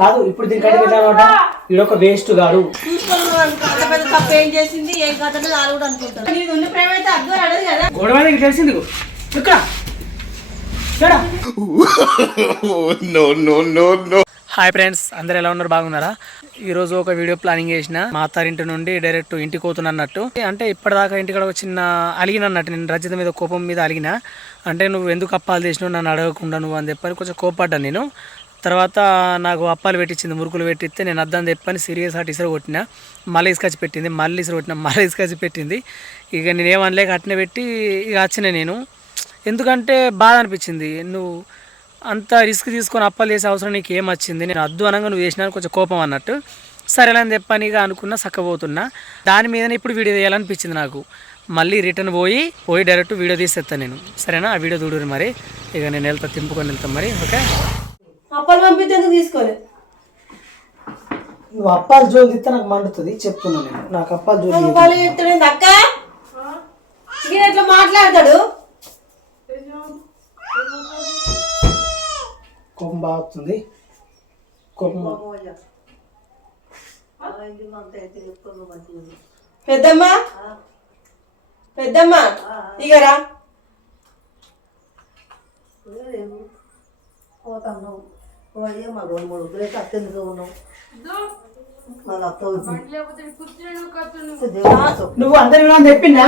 కాదు ఇప్పుడు దీనికంటే అనమాట ఈడొక వేస్ట్ గాడు ఏం చేసింది ఏం కథ కూడా అనుకుంటాను నీకు ఉన్న ప్రేమ అయితే అర్థం అడదు కదా గొడవ తెలిసింది ఇక్కడ హాయ్ ఫ్రెండ్స్, అందరు ఎలా ఉన్నారు? బాగున్నారా? ఈరోజు ఒక వీడియో ప్లానింగ్ చేసిన. మా అత్తారింటి నుండి డైరెక్ట్ ఇంటికి పోతున్నా అన్నట్టు. అంటే ఇప్పటిదాకా ఇంటికాడ ఒక చిన్న అలిగినట్టు, నేను రజిత మీద కోపం మీద అలిగిన. అంటే నువ్వు ఎందుకు అప్పాలు చేసినావు, నన్ను అడగకుండా నువ్వు అని చెప్పని కొంచెం కోపడ్డాను నేను. తర్వాత నాకు అప్పాలు పెట్టించింది, మురుకులు పెట్టిస్తే నేను అద్దని చెప్పని సీరియస్ హార్ట్ ఇసురు కొట్టిన. మళ్ళీ ఇసుకొచ్చి పెట్టింది, మళ్ళీ ఇసురు కొట్టిన, మళ్ళీ ఇసుకొచ్చి పెట్టింది. ఇక నేనేమనలేక అట్నే పెట్టి ఇక వచ్చిన నేను. ఎందుకంటే బాధ అనిపించింది. నువ్వు అంత రిస్క్ తీసుకొని అప్పాలు చేసే అవసరం నీకు ఏం వచ్చింది, నేను అద్దు అనగా నువ్వు చేసినా కొంచెం కోపం అన్నట్టు. సరేలని చెప్పనిగా అనుకున్నా, సక్కబోతున్నా. దాని మీదనే ఇప్పుడు వీడియో చేయాలనిపించింది నాకు. మళ్ళీ రిటర్న్ పోయి డైరెక్ట్ వీడియో తీసేస్తాను నేను. సరేనా? ఆ వీడియో చూడరు మరి. ఇక నేను వెళ్తా, తింపుకొని వెళ్తాను మరి. ఓకే, అప్పాలు పంపించేందుకు తీసుకోలే. నువ్వు అప్పాలు జోలు తీస్తే నాకు మండుతుంది, చెప్తున్నా నేను. నాకు అప్పాలు జోలు చెప్తాడు అక్క, ఎట్లా మాట్లాడతాడు. కోపం బాగా వస్తుంది. కోపం పెద్దమ్మా, పెద్దమ్మా ఇగరా పోతాను. మా 2-3 బ్రేక్ అత్తెందుకు ఉన్నావు. నువ్వు అందరు చెప్పిందా?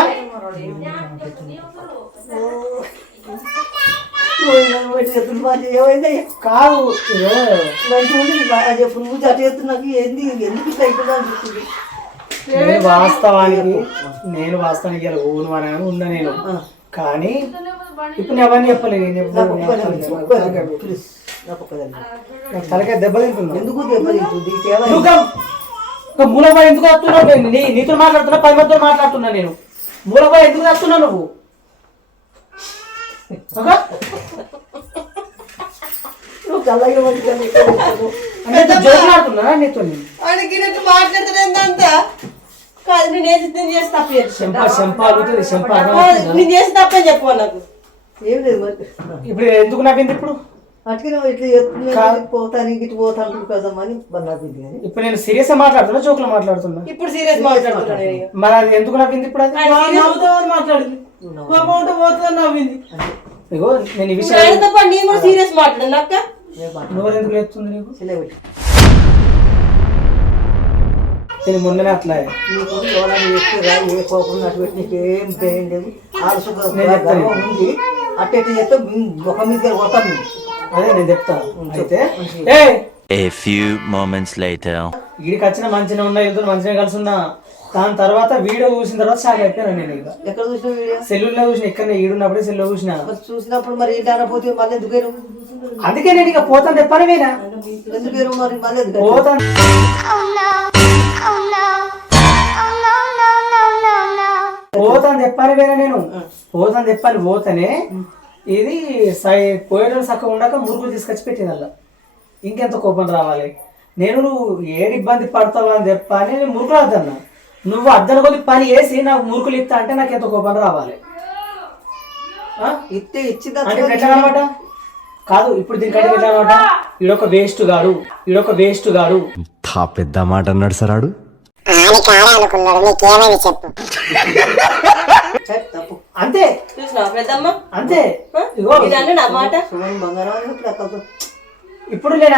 ఏమైంది కాదు మంచిగా చెప్పు. నువ్వు జట్టు చేస్తున్నావు ఏంది, ఎందుకు ఇట్లా అయిపోయింది అనిపిస్తుంది. నేను వాస్తవానికి ఇలా ఊను అని ఉన్నా నేను. కానీ ఇప్పుడు నేను అవన్నీ చెప్పలేదు. నేను తలకాయ దెబ్బ తింటున్నా. ఎందుకు దెబ్బ తింటుంది? మూలబాయ్ ఎందుకు వస్తున్నావు? నీతో మాట్లాడుతున్నా, 10 మందితో మాట్లాడుతున్నా నేను. మూలబాయ్ ఎందుకు వస్తున్నావు నువ్వు? మాట్లాడుతున్నా నీతో. మాట్లాడుతున్నా కాదు, నేను చేసి తప్పని చెప్పు నాకు. ఏం లేదు మరి. ఇప్పుడు ఎందుకు నవ్వింది? ఇప్పుడు అటుకే ఇట్లా పోతాను ఇటు పోతాను కదమ్మని నవ్వింది. కానీ ఇప్పుడు నేను సీరియస్ గా మాట్లాడుతున్నా, జోకులు మాట్లాడుతున్నా. ఇప్పుడు సీరియస్ మాట్లాడుతున్నాను. మరి అది ఎందుకు నవ్వింది? ఇప్పుడు అది మాట్లాడింది నవ్వింది. ఇగో నేను ఈ విషయం నేను కూడా సీరియస్ మాట్లాడు అక్క. నువ్వు ఎందుకు లేస్తుంది నీకు? నేను మొన్ననే అట్లా ఏ కోపం అటు పెట్టి నీకేం భయం లేదు. ఉంది అట్ట చేస్తే ముఖం మీద కొడతాం. అదే నేను చెప్తాను. అయితే A few moments later. వీడికి వచ్చిన మంచిగా ఉన్నా, వెళ్తున్నా మంచిగా కలిసి ఉన్నా. దాని తర్వాత వీడియో చూసిన తర్వాత షాక్ అయిపోయాను నేను. ఇక ఎక్కడ చూసిన వీడియో? సెల్లులో చూసిన. ఇక్కడ ఈడున్నప్పుడే సెల్లో చూసిన. చూసినప్పుడు మరి ఏంటి పోతే మళ్ళీ ఎందుకు? అందుకే నేను ఇక పోతాను చెప్పనివేనా? ఎందుకు మరి మళ్ళీ పోతాను చెప్పనివేనా? నేను పోతాను చెప్పని పోతానే. ఇది పోయేటప్పుడు చక్కగా ఉండక మురుకులు తీసుకొచ్చి పెట్టింది అలా. ఇంకెంత కోపం రావాలి? నేను నువ్వు ఏడు ఇబ్బంది పడతావా అని చెప్పని నేను మురుకులు వద్దన్నా. నువ్వు అద్దను కొద్ది పని వేసి నాకు మురుకులు ఇస్తా అంటే నాకు ఎంత కోపం రావాలి? ఇస్తే ఇచ్చింది అనమాట. కాదు ఇప్పుడు దీనికంటే అనమాట ఈడొక వేస్ట్ గాడు, ఈడొక వేస్ట్ గాడు. పెద్ద మాట అన్నాడు సార్. ఆడు అంతే పెద్దమ్మ అంతే. మాట ఇప్పుడు నేను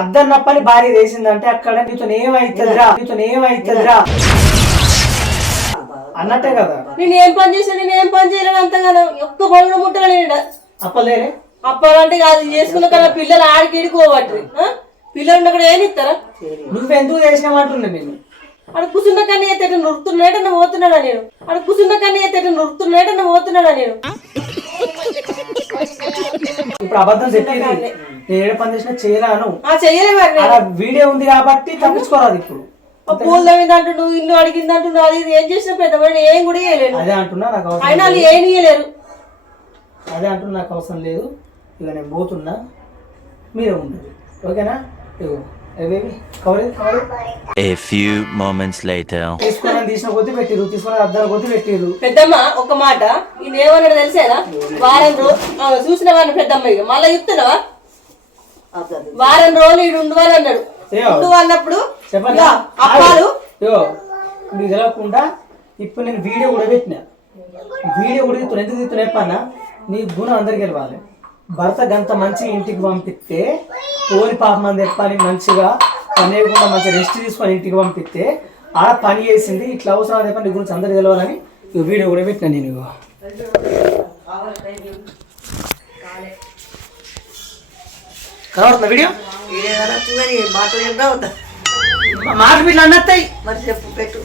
అద్దన్న పని భార్య చేసిందంటే అక్కడ నీతో ఏమైతుందిరా అన్నట్టే కదా. నేను ఏం పని చేసాను, నేను ఏం పని చేయలేను అంతగానో. ఒక్క పనులు ముట్టలేడు. అప్పలేరే అప్పాలంటే కాదు చేసుకున్న కదా. పిల్లలు ఆడికి ఇడుకోబట్టి పిల్లలు ఉండక్కడ ఏమి ఇస్తారా? నువ్వెందుకు చేసినావంటున్నా నేను. అక్కడ కూర్చున్న కన్నా అయితే నృత్తున్నాడని పోతున్నాడా నేను? అక్కడ కూర్చున్న కన్నా అయితే నృత్తున్నాడని పోతున్నాడా నేను? ఇప్పుడు అబద్ధం చెప్పింది. నేను ఏ పని చేసినా చేయరాను. చెయ్యలే. వీడియో ఉంది కాబట్టి తప్పించుకోరాదు. ఇప్పుడు పూలు తవ్విందంటు, నువ్వు ఇల్లు అడిగిందంటు, అది ఇది ఏం చేసిన పెద్ద ఏం కూడా చేయలేదు. అదే అంటున్నా, నాకు అవసరం. అయినా వాళ్ళు ఏం ఇయ్యలేరు. అదే అంటున్నా, నాకు అవసరం లేదు. ఇక నేను పోతున్నా, మీరే ఉండదు. ఓకేనా? A few moments later. తీసిన కొద్ది పెట్టిరు, తీసుకున్న అద్దాల కొద్ది పెట్టిరు. పెద్దమ్మ ఒక మాట, ఇది ఏమన్నాడు తెలిసేనా? వారం రోజు చూసిన వాడిని పెద్దమ్మ. ఇక మళ్ళీ చెప్తున్నావా? వారం రోజులు ఈడు ఉండవాలి అన్నాడు. ఉండు అన్నప్పుడు చెప్పండి అప్పాలు నీకు తెలవకుండా ఇప్పుడు నేను వీడియో కూడా పెట్టిన వీడియో కూడా తీస్తున్నా. ఎందుకు తీస్తున్నా చెప్పన్నా, నీ గుణం అందరికి వెళ్ళాలి. భర్త గంత మంచిగా ఇంటికి పంపిస్తే పోని పాపం అని చెప్పాలి, మంచిగా పని వేయకుండా మంచిగా రెస్ట్ తీసుకొని ఇంటికి పంపిస్తే ఆడ పని చేసింది ఇట్లా అవసరం చెప్పండి, నీ గురించి అందరికి తెలవాలని ఈ వీడియో కూడా పెట్టినా నేను. కనబడుతుందా వీడియో? మాట వీళ్ళు అన్నత్తాయి మరి చెప్పు పెట్టు.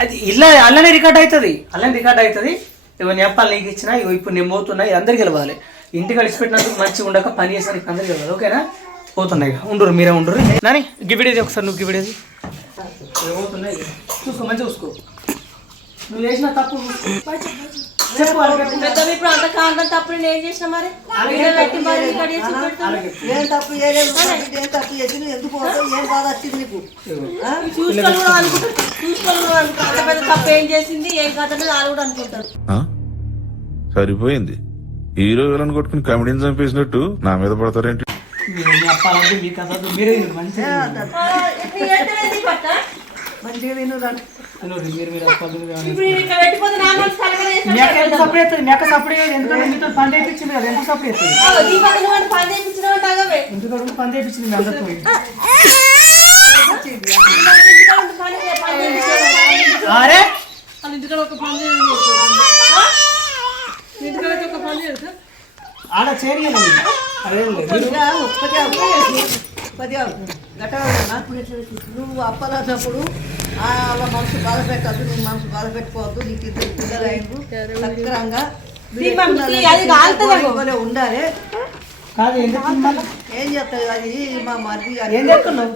అది ఇలా అల్లనే రికార్డ్ అవుతుంది, అల్లనే రికార్డ్ అవుతుంది. ఇవన్నీ చెప్పాలి నీకు ఇచ్చిన ఇప్పుడు నేను పోతున్నా, ఇది అందరికి వెళ్ళాలి. ఇంటికి అడిచిపెట్టినందుకు మంచిగా ఉండక పని చేసానికి అందరికి వెళ్ళాలి. ఓకేనా? పోతున్నాయి ఉండరు, మీరే ఉండరు. నాని గివిడేది ఒకసారి నువ్వు గివిడేది పోతున్నాయి చూసుకో, మంచిగా చూసుకో. నువ్వు చేసిన తప్పు చెప్పు. ఇప్పుడు అంత కాంతం తప్పుడు నేను ఏం చేసిన మరి ఏం తప్పు చేయలేదు, ఏం తప్పు చేసి ఎందుకు పోతావు, ఏం బాధ వచ్చింది నీకు? చూసుకోవాలి అనుకుంటారు, చూసుకోవాలి అంత పెద్ద తప్పు ఏం చేసింది ఏం కథ వాళ్ళు కూడా అనుకుంటారు. సరిపోయింది, హీరో విలన్ కొట్టుకుని కమెడీని చంపేసినట్టు నా మీద పడతారేంటి? చెప్పాలంటే మీ కథ మీరే మంచిగా మంచిగా తిను. సపరేట్ ఎందుకంటే మీతో పని చేయించింది కదా, ఎందుకు సపరేట్ ఎందుకంటే పని చేయించింది మీ అందరితో. అరే ఆడ చేయలేదు. నువ్వు అప్పలన్నప్పుడు వాళ్ళ మనసు బాధ పెట్టద్దు, నీ మనసు బాధ పెట్టుకోవద్దు. నీకు ఇద్దరు పిల్లలు అయింది సక్రంగా ఉండాలి. కాదు ఏం చేస్తావు అది మా మరిది ఏం చేస్తున్నావు,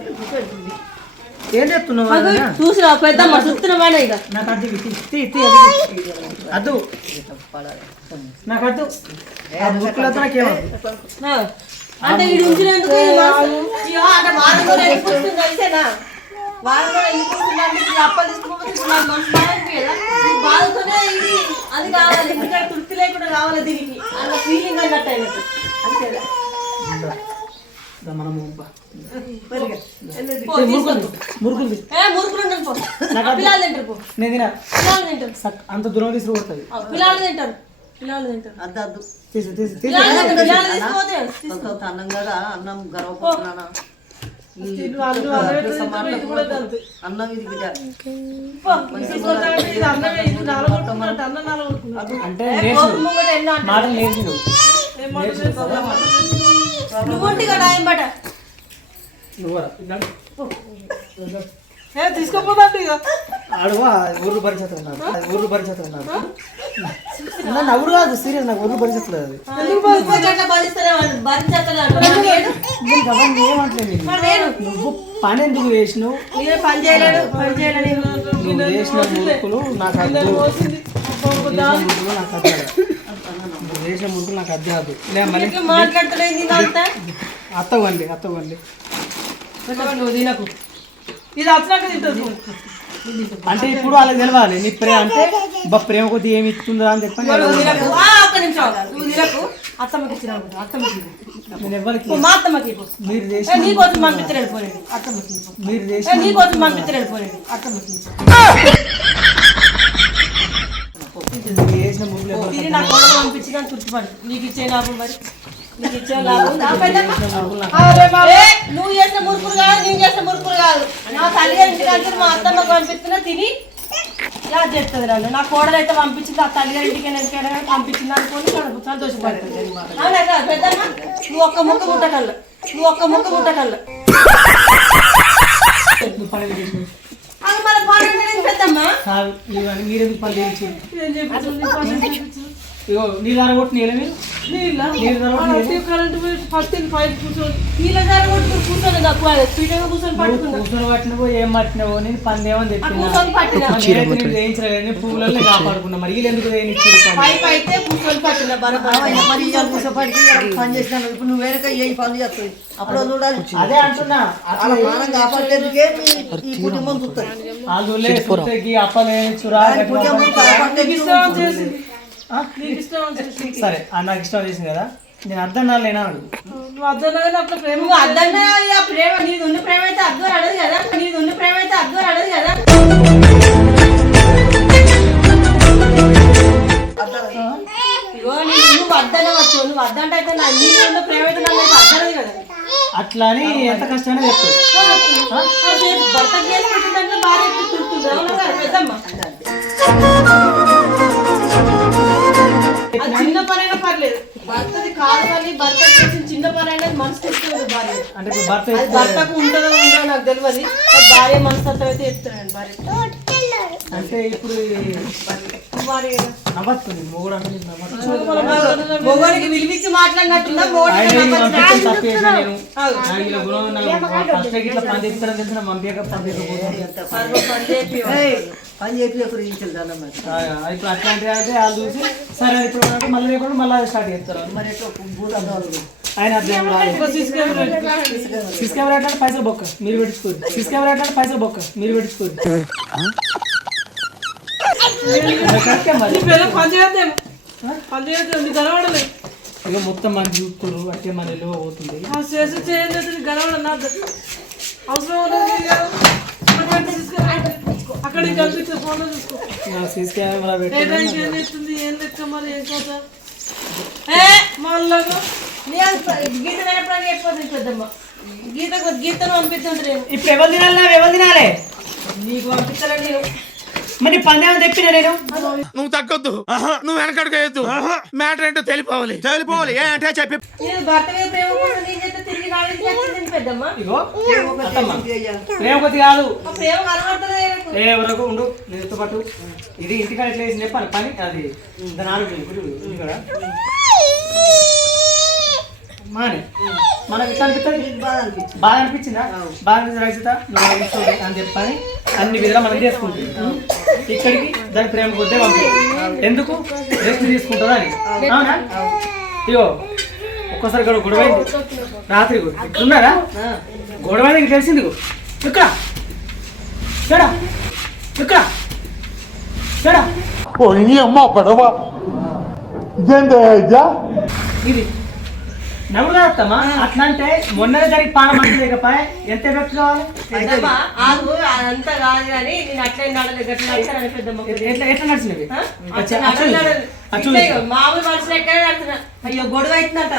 ఏం చేస్తున్నావు? చూసినా పెద్దమ్మ చూస్తున్నావానే ఇక నాకు అద్దు నాకు అద్దు బుక్కులతో నాకేమో అంటే ఇది ఉంచినందుకు అప్పలు తీసుకోకపోతే బాధతోనే ఇది అది కావాలి, ఇంకా తృప్తి లేకుండా కావాలి దీనికి అన్న ఫీలింగ్ అన్నట్టు అయినట్టు అంతేదా? అంత దూరం తీసుకుపోతుంది. పిల్లలు తింటారు, పిల్లలు తింటారు. అద్దద్దు అన్నం కదా, అన్నం గర్వపోతున్నానా అన్నం ఇది బిడ్డ అంటే మాట లేదు తీసుకోపోతాండి ఇక ఆడువా ఊర్లు పరిచయం ఉన్నారు, ఊర్లు పరిచయం ఉన్నారు. నవ్వుడు కాదు సీరియస్, నాకు ఊర్లు పరిచయం లేదు. నువ్వు పని ఎందుకు చేసినావు? పని చేయలేడు, పని చేయలేదు. నువ్వు చేసిన మురుకులు నాకు అద్దు, నువ్వు చేసిన మురుకులు నాకు అద్దు కాదు. మాట్లాడుతున్నాయి అత్తవండి అత్తవండి నువ్వు తినకు, ఇది వచ్చినాక తింటుంది. అంటే ఇప్పుడు వాళ్ళకి తెలవాలి నీ ప్రేమ అంటే ప్రేమ కొద్ది ఏమి ఇస్తుందా అని చెప్పండి. ఒక్క నిమిషం నువ్వు తినకు, అత్తమ్మకి ఇచ్చిన నేను ఎవరికి మా అత్తమ్మకి మీరు చేసిన నీకోసం పంపించలేడు పోలేడు, అత్తమ్మకి మీరు చేసిన నీకోసం పంపించలేడు పోలేడు, అత్తమ్మకి చేసిన ముగ్గులు ఎవరు తిని నా కోడలు పంపించి తృప్తిపడు. నీకు ఇచ్చే లాభం మరి, నీకు ఇచ్చే లాభం నువ్వు చేసిన మురుకులు కాదు, నేను చేసిన మురుకులు కాదు. నా తల్లి ఇంటికి మా అత్తమ్మకి పంపిస్తున్నా తిని ఇలా చేస్తుంది నన్ను. నా కోడలు అయితే పంపించింది, ఆ తల్లిగారింటికి ఎందుకైనా పంపించింది అనుకోని సంతోషపడుతుంది. అవునా కాదు పెద్దమ్మ? నువ్వు ఒక్క ముక్క ముట్టకల్లా, నువ్వు ఒక్క ముక్క ముట్టకల్లా అది మన పని పెద్దమ్మ. ఇవన్నీ మీరెందుకు పని చేయించి ఇగో నీళ్ళు అరగొట్టి నీళ్ళ మీరు కూర్చొని పట్టినవో ఏం పట్టినవో నేను పని ఏమని చెప్పిన చేయించలే, పువ్వులలో కాపాడుకున్నా. మరి వీళ్ళు ఎందుకు పని చేసినాను. ఇప్పుడు నువ్వు వేరే ఏ పని చేస్తావు అప్పుడు చూడాలి. అదే అంటున్నా, కాపాడేందుకే ఈ కుటుంబం చూస్తారు. అప్పలే చురా చేసింది సరే నాకు ఇష్టం చేసింది కదా. నేను అర్థం నాలేనా అడుగు. నువ్వు అద్దన్నగా అప్పుడు ప్రేమ నువ్వు అద్దన్నా ఆ ప్రేమ నీది ఉన్న ప్రేమ అయితే అద్దరు అడదు కదా నీది ఉన్న ప్రేమ అయితే అద్దరు అడదు కదా ఇగో నువ్వు అద్దనవచ్చు నువ్వు అద్దంటే అయితే నా నీది ఉన్న ప్రేమ అయితే నన్ను అయితే అద్దరదు కదా అట్లా అని ఎంత కష్టమైనా చెప్తాడు. భర్త చేసి పెట్టిందంటే భార్య తిరుగుతుంది అవునా కదా పెద్దమ్మ అది చిన్న పనైనా పర్లేదు భర్తది కాదు కానీ భర్త చేసిన చిన్న పనైనా మనసు తెచ్చుకోలేదు భార్య అంటే ఇప్పుడు భర్త అది భర్తకు ఉండదో ఉండదో నాకు తెలియదు భార్య మనస్తత్వం అయితే చెప్తున్నాను భార్య అంటే ఇప్పుడు భార్య నవ్వుతుంది మొగుడు అంటే నీకు నవ్వుతుంది. మొగోనికి విలువిచ్చి మాట్లాడినట్టుందా ఆయన ఈ పంపించిన తప్పు చేసిన నేను నాకు ఇలా గుణం నాకు ఫస్ట్ ఇట్లా పని చేస్తారని తెలిసిన పంపించక పంపించకపోతే పని చెప్పి గురించి దండం మరి ఇప్పుడు అట్లాంటివి అయితే వాళ్ళు చూసి సరే ఇప్పుడు అంటే మళ్ళీ రేపు మళ్ళీ స్టార్ట్ చేస్తారు. మరి ఎట్లా బూట్ అద్దాలు ఆయన అర్థం సిస్ కెమెరా అంటే పైసలు బొక్క మీరు పెట్టించుకోరు. సిస్ కెమెరా అంటే పైసలు బొక్క మీరు పెట్టించుకోరు. ఇక మొత్తం మంది చూస్తారు అంటే మన ఎల్లో పోతుంది. అక్కడికి కనిపించే ఫోన్లో చూసుకో సిస్ కెమెరా పెట్టి ఏం చేస్తుంది ఏం లెక్క మరి ఏం కోత మళ్ళా గీత నేనప్పుడు చెప్పిపోతుంది పెద్దమ్మ గీతను పంపిస్తుంటే నేను ఇప్పుడు ఎవరు తినాలి ఎవరు తినాలి నీకు పంపించాలని నేను మరి పందేమని తెప్పినా నేను నువ్వు తగ్గొద్దు నువ్వు వెనకడుకోవద్దు మ్యాటర్ ఏంటో తెలిపోవాలి ఏ అంటే చెప్పి నేను భర్త మీద ప్రేమ కోసం నేను చేస్తే తిరిగి కావాలని వచ్చింది పెద్దమ్మ ఇగో అత్తమ్మ ప్రేమ కొద్ది కాదు ఆ ప్రేమ కనబడుతుంది ఏ ఎవరకు ఉండు నీతో పాటు ఇది ఇంటికాడ ఎట్లా వేసి చెప్పాలి పని అది దాని ఆరోగ్యం ఇక్కడ మానే మనకి ఎట్లా అనిపిస్తుంది బాగా అనిపించిందా బాగా అనిపించింది రచిత నువ్వు అని చెప్పని అన్ని విధాలు మనం చేసుకుంటాం ఇక్కడికి దాని ప్రేమ కొద్దే పంపిస్తాం ఎందుకు రెస్ట్ తీసుకుంటుందా అని అవునా ఇగో ఒక్కోసారి గొడవ అయింది రాత్రి ఇట్లున్నారా గొడవ అయింది నీకు తెలిసింది ఇక్కడ చెడా ఇక్కడ చెడా ఇది నవ్వుగా వస్తామా అట్లా అంటే మొన్ననే జరిగి పానం మంచి లేకపోయా ఎంత ఎఫెక్ట్ కావాలి పెద్దమ్మ ఆగు అదంతా కాదు కానీ నేను అట్లే నడలేదు గట్ల నడిచాను పెద్దమ్మ ఎట్లా ఎట్లా నడిచినవి మామూలు మనుషులు ఎక్కడ నడుతున్నా అయ్యో గొడవ అవుతుందంట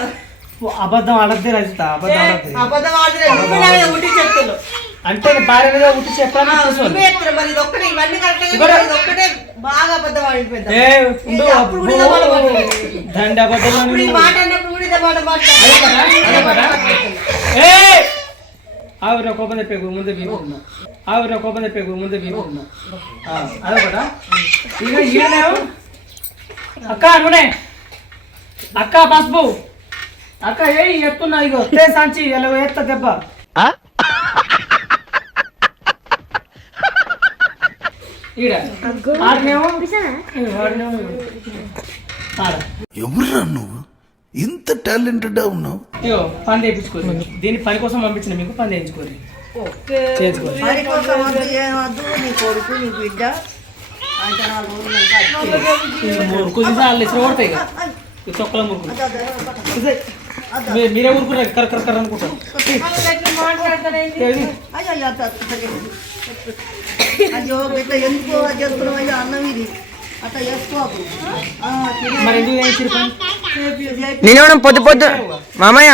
అబద్ధం ఆడద్దే రచిత అబద్ధం ఆడద్దే అబద్ధం ఆడుతున్నాడు ఉండి చెప్తున్నావు అంటే భార్య మీద ఉట్టి చెప్పాలని మరి ఇది ఒక్కటే ఇవన్నీ కరెక్ట్గా ఇది ఒక్కటే బాగా అబద్ధం ఆడిపోయింది అప్పుడు కూడా ఇదే మాట మాట్లాడాలి. దండ అబద్ధం అప్పుడు ఈ మాట అన్నప్పుడు కూడా ఇదే మాట ఆవిడ కోపం తెప్పే ముందే బీపున్నా ఆవిడ కోపం తెప్పే ముందే బీపున్నా అదొకట ఇక ఈయనేమో అక్క నూనె అక్క పసుపు అక్క ఏ ఎత్తున్నా ఇగో తే సంచి ఎలా ఎత్త దెబ్బ ఈడ ఆడనేమో ఎవరురా నువ్వు ఇంత టాలెంటెడ్ ఉన్నావు అయ్యో పని చేయించుకోరు దీన్ని పని కోసం పంపించిన మీకు పని చేయించుకోరు చేయించుకోరు పని కోసం వద్దు ఏమద్దు నీ కొడుకు నీ బిడ్డ అంటే 4 రోజులు మురుకు వాళ్ళు ఇసురు కొడతాయి ఇక ఈ తొక్కల మురుకు మీరే ఊరుకున్నారు కర కర కర అనుకుంటారు అయ్యో ఇట్లా ఎందుకు చేస్తున్నావు అయ్యా అన్నం ఇది అట్లా చేసుకోకు మరి ఎందుకు చేయించారు పని నిన్న పొద్దు మామయ్య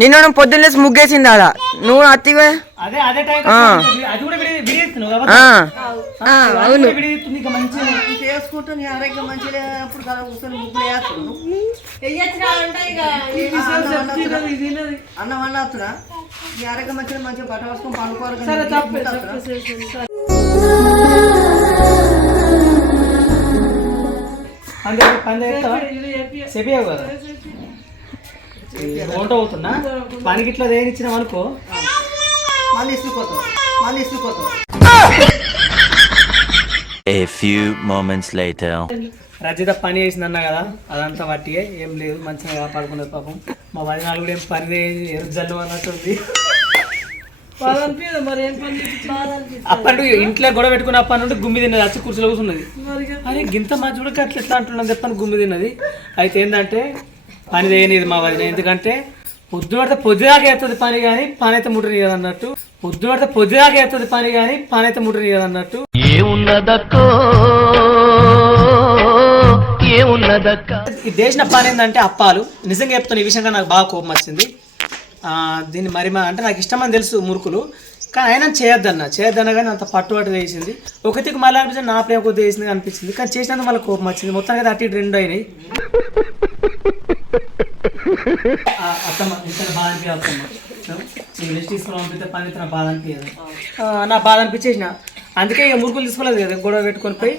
నిన్న పొద్దున్నే ముగ్గేసింది ఆడ నువ్వు అత్తివే అదే అదే టైం అది కూడా విడిస్తున్నావు అవును విడిస్తుంది ఇక మంచిగా చేసుకుంటూ నీ ఆరోగ్యం మంచిగా లేనప్పుడు కదా కూర్చొని ముగ్గులు వేస్తున్నావు అన్నం అన్నస్తున్నా నీ ఆరోగ్యం మంచిగా మంచిగా బట్ట వస్తుకొని పండుకోవాలి పని చేస్తావా చెప్పావు కదా వంట అవుతున్నా పనికి ఇట్లా దేనిచ్చినాం అనుకో మళ్ళీ ఇసుకుపోతాం A few moments later. Rajitha పని చేసిందన్నా కదా అదంతా వట్టియే ఏం లేదు మంచిగా కాపాడుకున్నది పాపం మా వదినాలు కూడా ఏం పని ఎరుజల్లు అన్నట్టుంది అప్పటి ఇంట్లో గొడవ పెట్టుకున్న అప్పటి నుండి గుమ్మి తిన్నది వచ్చి కుర్చీలో కూర్చున్నది అరే గింత మంచి కూడా అట్లా ఎట్లా అంటున్నది చెప్పని గుమ్మి తిన్నది అయితే ఏంటంటే పని చేయనిది మా వదిన, ఎందుకంటే పొద్దున పొద్దుదాకా వేస్తుంది పని కానీ పని అయితే ముట్టని అన్నట్టు. పొద్దున పొద్దుదాకా వేస్తుంది పని కానీ పని అయితే ముట్టని అన్నట్టు. ఈ దేశం పని ఏంటంటే అప్పాలు. నిజంగా చెప్తాను, ఈ విషయంగా నాకు బాగా కోపం వచ్చింది. దీన్ని మరి అంటే నాకు ఇష్టమని తెలుసు మురుకులు, కానీ ఆయన చేయొద్దన్న కానీ అంత పట్టుబట్టు వేసింది. ఒకటికి మళ్ళీ అనిపించింది, నా ప్రేమ కొద్దిగా వేసింది అనిపించింది, కానీ చేసినందుకు మళ్ళీ కోపం వచ్చింది. మొత్తానికి అటు ఇటు రెండు అయినాయి. అత్తమ్మ ఇంత బాధ అనిపించదు, రెస్ట్ తీసుకుని పంపితే పని అయితే నా బాధ అనిపించదు. నా బాధ అనిపించేసిన, అందుకే ఇక మురుకులు తీసుకోలేదు కదా, గొడవ పెట్టుకొని పోయి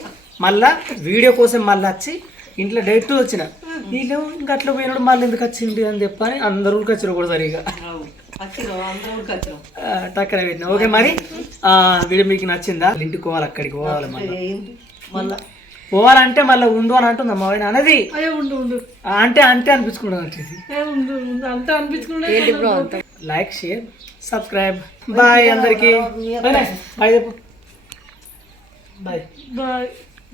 మళ్ళీ వీడియో కోసం మళ్ళీ వచ్చి ఇంట్లో డైరెక్ట్ వచ్చిన. వీళ్ళు ఇంకా అట్లా పోయినాడు మళ్ళీ ఎందుకు వచ్చింది అని చెప్పని అందరూ వచ్చారు కూడా సరిగా టక్కన పెట్టిన. ఓకే మరి వీడియో మీకు నచ్చిందా? ఇంటికి పోవాలి, అక్కడికి పోవాలి, మళ్ళీ పోవాలంటే మళ్ళీ ఉండు అని అంటుంది అమ్మ ఆయన అనేది. అంటే అంటే అనిపించుకున్నాడు, లైక్ షేర్ సబ్స్క్రైబ్. బాయ్ అందరికి. బాయ్ చెప్పు. Bye bye.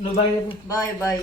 నువ్వు బాయ్ చెప్పు. Bye bye.